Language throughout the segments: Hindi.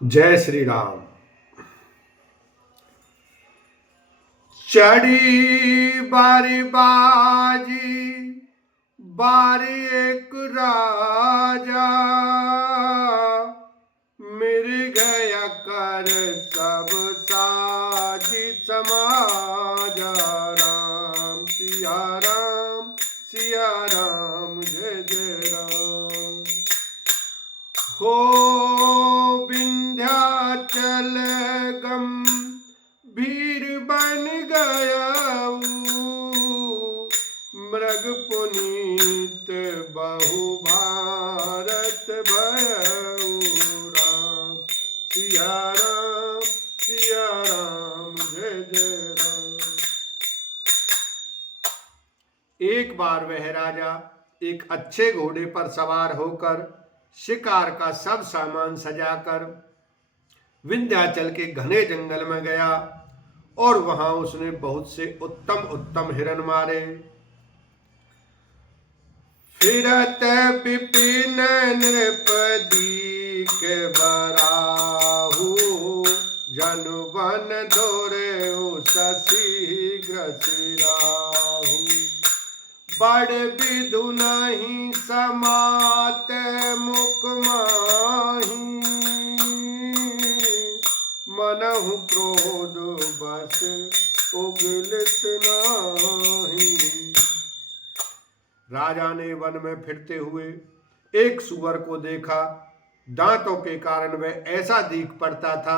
जय श्री राम। चढ़ी बारी बाजी बारी एक राजा, मिल गया कर सब साजी समाजा। राम सिया राम सिया राम जय जय राम। हो विंध्याचल गंभीर बन गया, मृग पुनीत बहु भारत भयऊ। राम सिया राम जय जय राम। एक बार वह राजा एक अच्छे घोड़े पर सवार होकर शिकार का सब सामान सजाकर विंध्याचल के घने जंगल में गया और वहां उसने बहुत से उत्तम उत्तम हिरण मारे। फिरत विपिन नृपदीक बराहु, जनु बन दौरे शीघ्र सिराहु। बड़ विधु नहीं समात मुख माही, मनहु क्रोध बस उगलित नाही। राजा ने वन में फिरते हुए एक सूअर को देखा। दांतों के कारण वह ऐसा दिख पड़ता था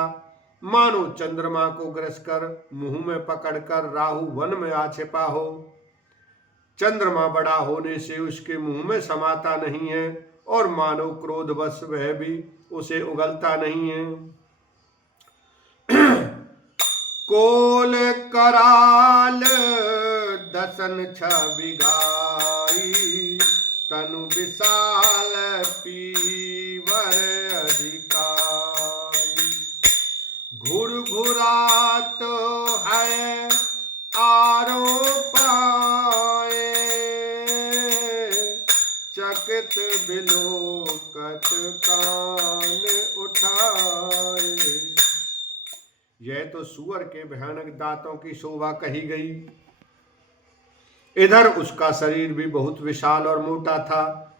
मानो चंद्रमा को ग्रस कर मुंह में पकड़कर राहु वन में आ छिपा हो। चंद्रमा बड़ा होने से उसके मुंह में समाता नहीं है और मानो क्रोधवश वह भी उसे उगलता नहीं है। कोल कराल दसन छबिगाई, तनु विशाल पीवर अधिकारी। घुर घुरा तो है आरो पाए, चकित बिलोकत कान उठाए। यह तो सूअर के भयानक दांतों की शोभा कही गई। इधर उसका शरीर भी बहुत विशाल और मोटा था।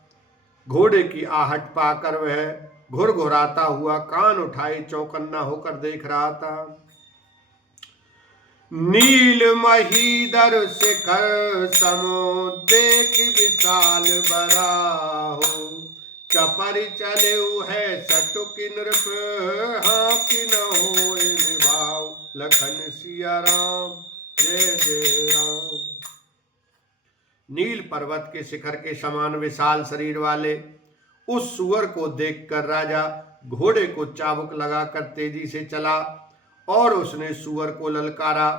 घोड़े की आहट पाकर वह घुरघुराता हुआ कान उठाए चौकन्ना होकर देख रहा था। नील महीधर शिखर समो देख विशाल बराहो, चपरी चले है सटुक नृप हाँ कि न हो निभाव। लखन सिया राम जय जय राम। नील पर्वत के शिखर के समान विशाल शरीर वाले उस सूअर को देखकर राजा घोड़े को चाबुक लगाकर तेजी से चला और उसने सूअर को ललकारा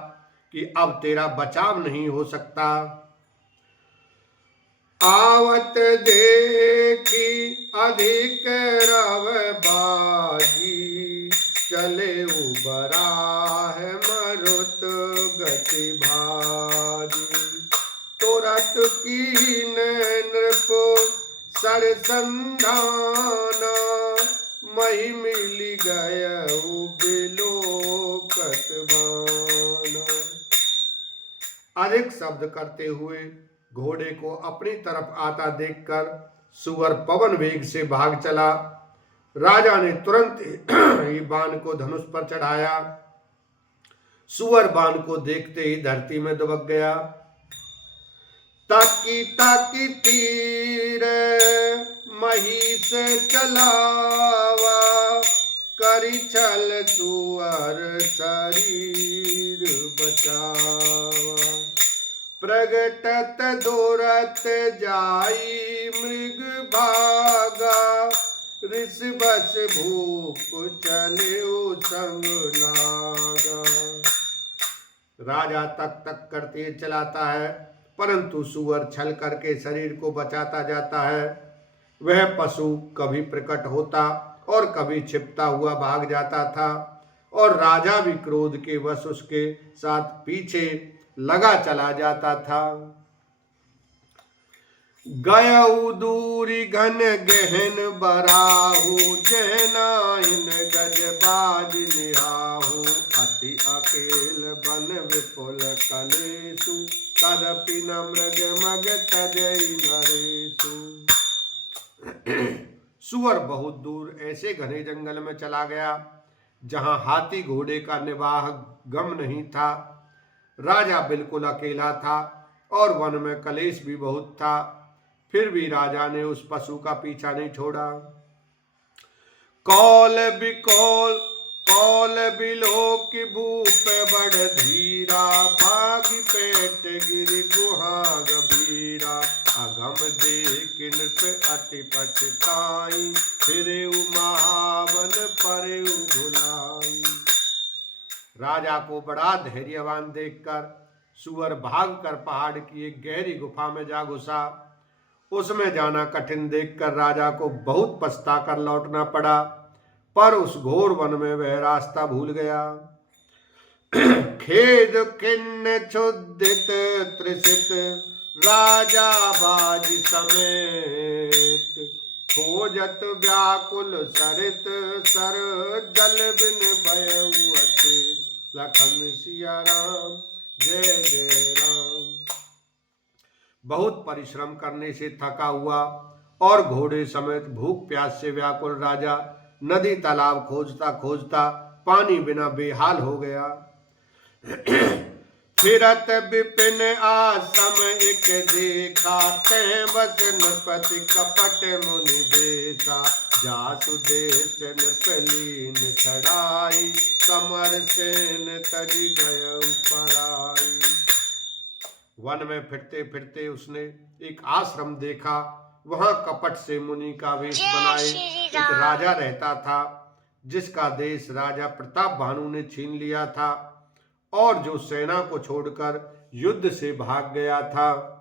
कि अब तेरा बचाव नहीं हो सकता। आवत देखी अधिक रव बाजी, चले उबराह मरुत गति भाजी। तुरत कीन नृपो सरसंधाना, मही मिली गयऊ बिलोकत बाना। अधिक शब्द करते हुए घोड़े को अपनी तरफ आता देखकर सूअर पवन वेग से भाग चला। राजा ने तुरंत ही बाण को धनुष पर चढ़ाया। सूअर बाण को देखते ही धरती में दुबक गया। ताकी ताकी तीर महिष चलावा, करी छल सूअर शरीर बचावा। प्रगटत दोरत जाई मृग भागा, ऋष बस भूप चले संग लागा। राजा तक तक करते चलाता है परंतु सूअर छल करके शरीर को बचाता जाता है। वह पशु कभी प्रकट होता और कभी छिपता हुआ भाग जाता था और राजा भी क्रोध के वश उसके साथ पीछे लगा चला जाता था। गयऊ दूरी घन गहन बराहु, जहनाइन गज बाज निहाहु, अति अकेल बन विपुल कलेसु, तदपि न मृग मग तजई नरेसु। सुअर बहुत दूर ऐसे घने जंगल में चला गया जहां हाथी घोड़े का निवाह गम नहीं था। राजा बिल्कुल अकेला था और वन में कलेश भी बहुत था। फिर भी राजा ने उस पशु का पीछा नहीं छोड़ा। कौल बिलोक भूप बड़ धीरा, भागी पेट गिर गुहा गभीरा, अगम देख नृप अति पछताई, फिरे उमावन परे भुलाई। राजा को बड़ा धैर्यवान देखकर सुअर भागकर पहाड़ की एक गहरी गुफा में जा घुसा। उसमें जाना कठिन देखकर राजा को बहुत पछताकर लौटना पड़ा, पर उस घोर वन में वह रास्ता भूल गया। खेद खिन्न क्षुधित त्रिसित, राजा बाज समेत, खोजत व्याकुल सरित सर, जल बिन भयउ अचेत, लखन सिया राम जय जय राम। बहुत परिश्रम करने से थका हुआ और घोड़े समेत भूख प्यास से व्याकुल राजा नदी तालाब खोजता खोजता पानी बिना बेहाल हो गया। फिरत विपिन आसम एक देखा, तह बस नृपति कपट मुनि बेसा, जासु देश नृपलीन छड़ाई, समर सेन तजी गय पराई। वन में फिरते फिरते उसने एक आश्रम देखा। वहां कपट से मुनि का वेश बनाए एक राजा रहता था, जिसका देश राजा प्रताप भानु ने छीन लिया था और जो सेना को छोड़कर युद्ध से भाग गया था।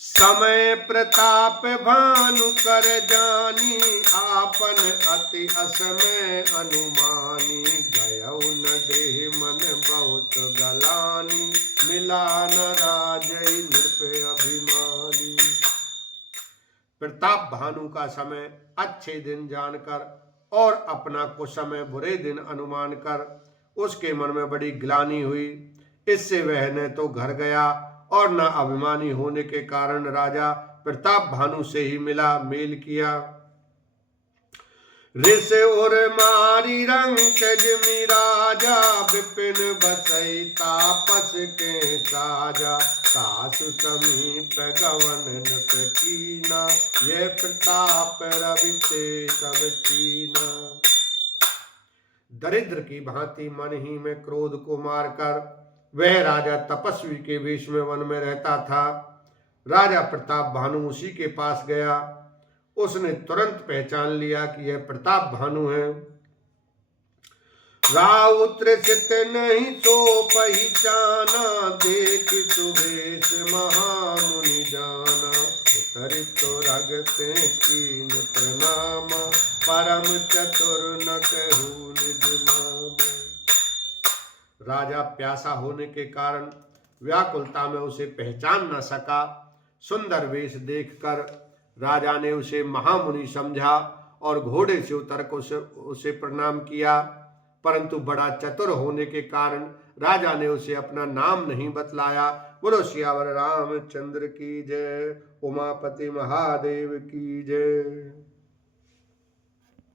समय प्रताप भानु कर जानी, आपन अति असमय अनुमानी, गयौ न गृह मन बहुत गलानी, मिला न राजई नृप अभिमानी। प्रताप भानु का समय अच्छे दिन जानकर और अपना कुसमय बुरे दिन अनुमान कर उसके मन में बड़ी ग्लानि हुई। इससे वह न तो घर गया और न अभिमानी होने के कारण राजा प्रताप भानु से ही मेल किया। ऋष उर मारी रंकज मिराजा, विपिन बसई तापस के साजा, सासु समीप गवन नृप कीना, ये प्रताप रवि से सब कीना। दरिद्र की भांति मन ही में क्रोध को मारकर वह राजा तपस्वी के वेश में वन में रहता था। राजा प्रताप भानु उसी के पास गया। उसने तुरंत पहचान लिया कि यह प्रताप भानु है। राउत्र चित नहीं सो पहचाना, देख सुबेश महामुनि जाना, उतरित रगते कीन प्रणाम, परम चतुर न कहूँ निज नाम। राजा प्यासा होने के कारण व्याकुलता में उसे पहचान न सका। सुंदर वेश देखकर राजा ने उसे महामुनि समझा और घोड़े से उतरकर उसे प्रणाम किया, परंतु बड़ा चतुर होने के कारण राजा ने उसे अपना नाम नहीं बतलाया। बोलो सियावर रामचंद्र की जय, उमापति महादेव की जय।